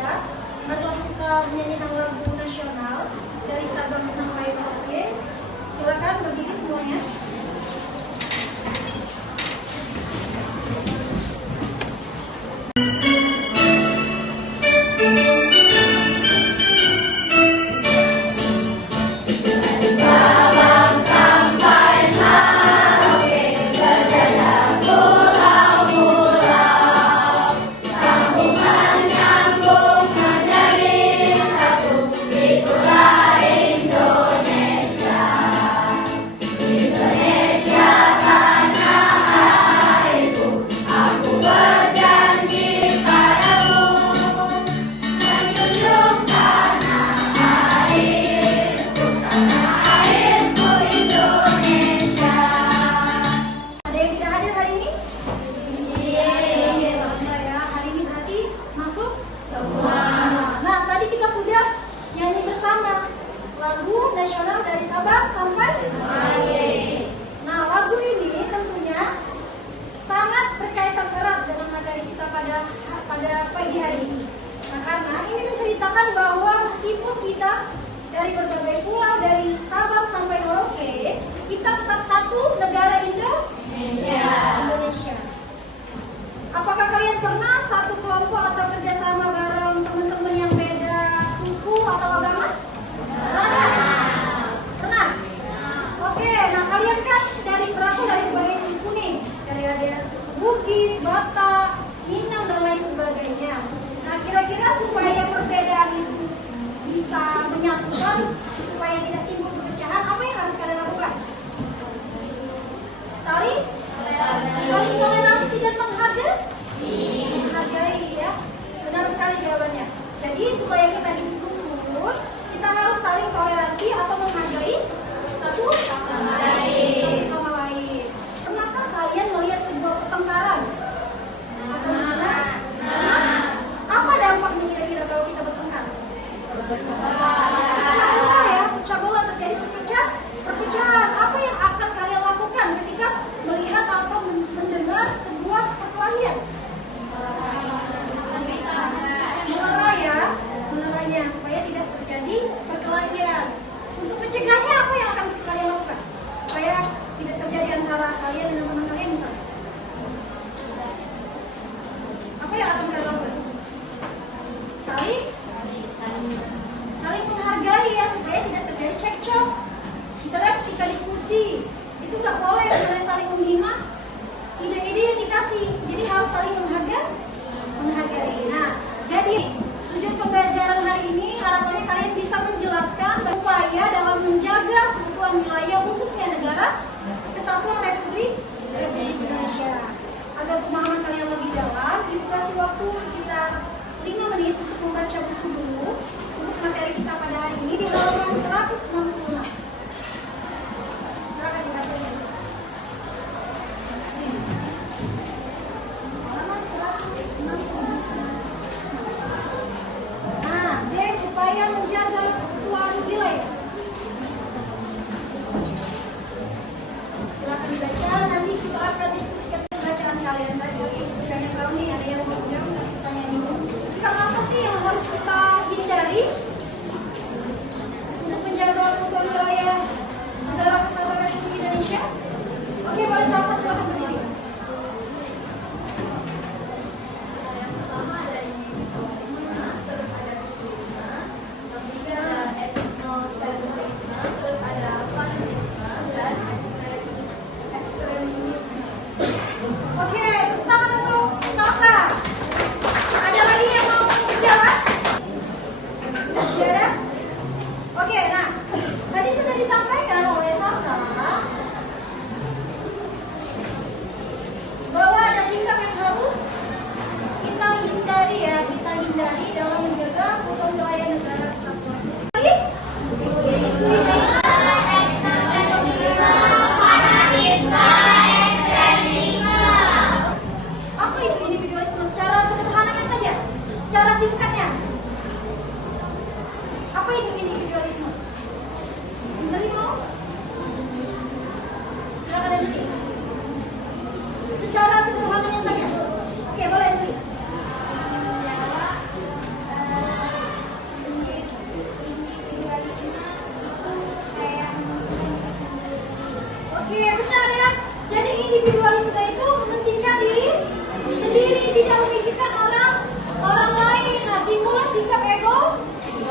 ya adalah suka menyanyikan lagu nasional dari Sabang sampai Merauke. Silakan berdiri semuanya. Lagu nasional dari Sabang sampai Merauke. Nah, lagu ini tentunya sangat berkaitan erat dengan materi kita pada pagi hari ini. Nah, karena ini menceritakan bahwa meskipun kita dari berbagai pulau, dari Sabang sampai Merauke, kita tetap satu negara Indonesia. Apakah kalian pernah satu kelompok atau kerjasama bareng teman-teman yang beda suku atau agama? Pernah? Oke, nah kalian kan berasal dari berbagai suku nih. Ada suku Bugis, Batak, Minang, dan lain sebagainya. Nah, kira-kira supaya perbedaan itu bisa menyatukan, supaya tidak timbul perpecahan, apa yang harus kalian lakukan? Saling toleransi dan menghargai ya. Benar sekali jawabannya.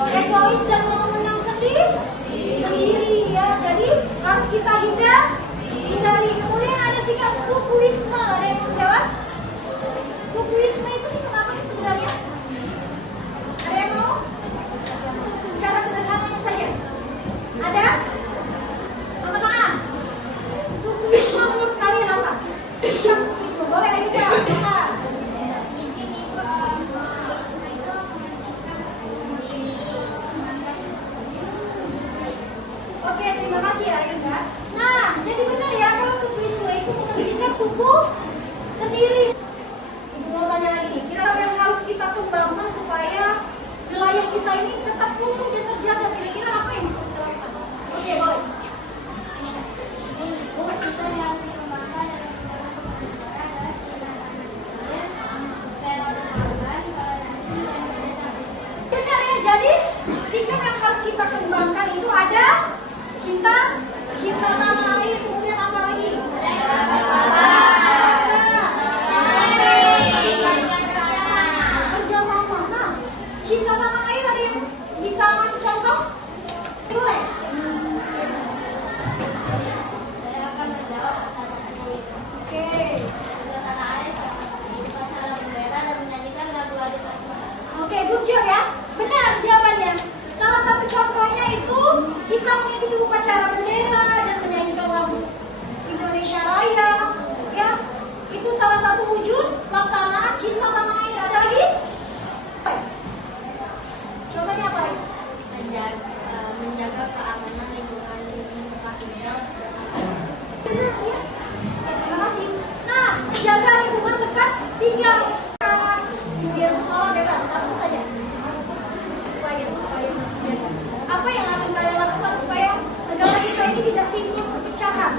egois dan mau menang sendiri ya. Jadi harus kita hindari. Kemudian ada sikap sukuisme. Ada yang mau jawab? Sukuisme itu sikap apa sih sebenarnya? Ada yang mau? Secara sederhananya saja. Ada? Angkat tangan. Sukuisme menurut kalian apa? Sikap sukuisme. Boleh ayo Kak. Silakan. Oke, terima kasih ya Yunda. Nah, jadi benar ya kalau sukuisme itu mementingkan suku sendiri. Ibu mau tanya lagi nih, kira-kira yang harus kita kembangkan supaya wilayah kita ini tetap utuh dan terjaga, kira-kira apa yang bisa kita lakukan? Oke, boleh. Benar ya, jadi sikap yang harus kita kembangkan itu ada cinta tanah air, kemudian apa lagi? Kerjasama. Nah, cinta tanah air ada yang bisa ngasih contoh? Boleh? Saya akan menjawab Oke. tanah air upacara bendera dan menyanyikan lagu-lagu nasional. Oke, good job ya. Benar jawabannya. Salah satu contohnya itu kita mengikuti upacara bendera dan menyanyikan lagu Indonesia Raya. Ya, itu salah satu wujud pelaksanaan cinta tanah air. Ada lagi? Contohnya apa lagi? Menjaga keamanan lingkungan tempat tinggal bersama. Benar ya. Oke, terima kasih. Nah, jaga lingkungan tempat tinggal. Biar sekolah bebas, satu saja. Apa yang akan kalian lakukan supaya negara kita ini tidak timbul perpecahan?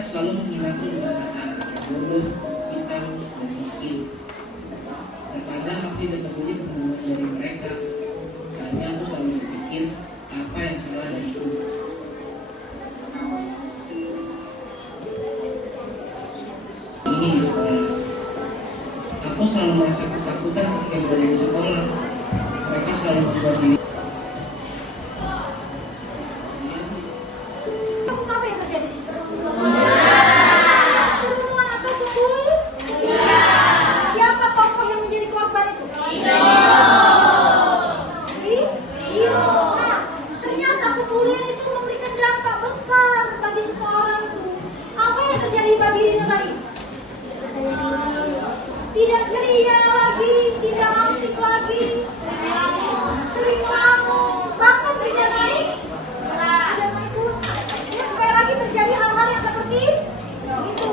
selalu menghinaku dengan kata bodoh, hitam, dan miskin. Terkadang aku tidak peduli pengumuman dari mereka, karena aku selalu berpikir apa yang salah dariku. Ini di sekolah. Aku selalu merasa ketakutan ketika berada di sekolah. Mereka selalu membuat diri. Kasus apa yang terjadi di situ? Pembunuhan atau pembuli? Iya. Siapa tokoh yang menjadi korban itu? Iya. Nah, ternyata pembulian itu memberikan dampak besar bagi seseorang itu. Apa yang terjadi bagi dirinya tadi? Tidak ceria lagi, tidak aktif lagi, sering ngelamun, bahkan tidak naik kelas. Ya, kembali lagi terjadi hal-hal yang seperti itu.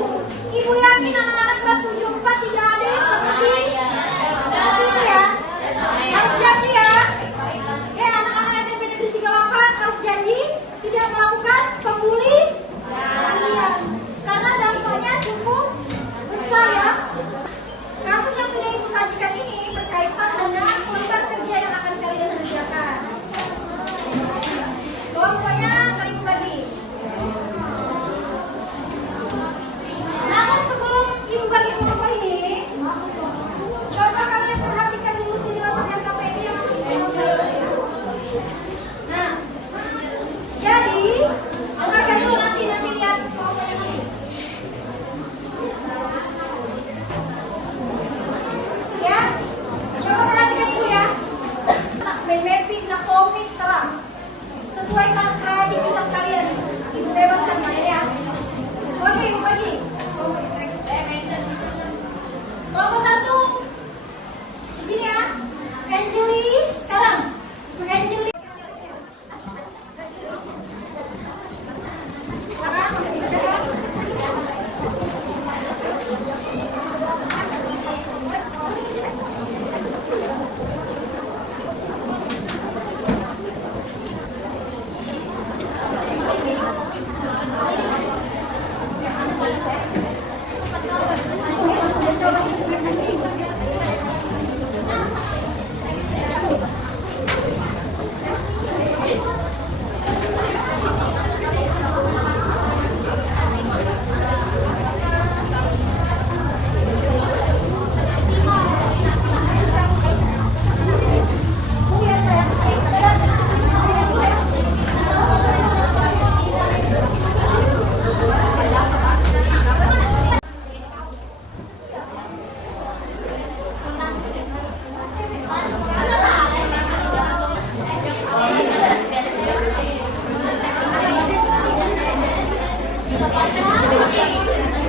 Ibu yakin anak-anak kelas 74 tidak ada yang seperti itu ya? Harus janji ya? Anak-anak SMP Negeri 38 harus janji tidak melakukan pembulian. Karena dampaknya cukup besar ya. Kasus yang sudah ibu sajikan ini berkaitan dengan kontrak kerja yang akan kalian kerjakan. Kelompoknya akan ibu bagi. Namun sebelum ibu bagi kelompok ini, coba kalian perhatikan dulu penjelasan LKPD yang nah, jadi dengarkan dulu nanti lihat kelompoknya nanti. Ya, coba perhatikan ibu ya. Main mapping, nak komik, serang. Sesuaikan kreativitas kalian. Ibu bebaskan kalian ya. Oke, ibu bagi. Kelompok 1 di sini ya. Angeli sekarang. Angeli.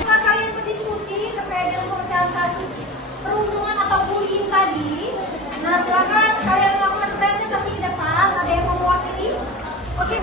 Kalian berdiskusi terkait dengan pemecahan kasus perundungan atau bullying tadi. Nah, silakan kalian melakukan presentasi di depan. Ada yang mau mewakili? Oke,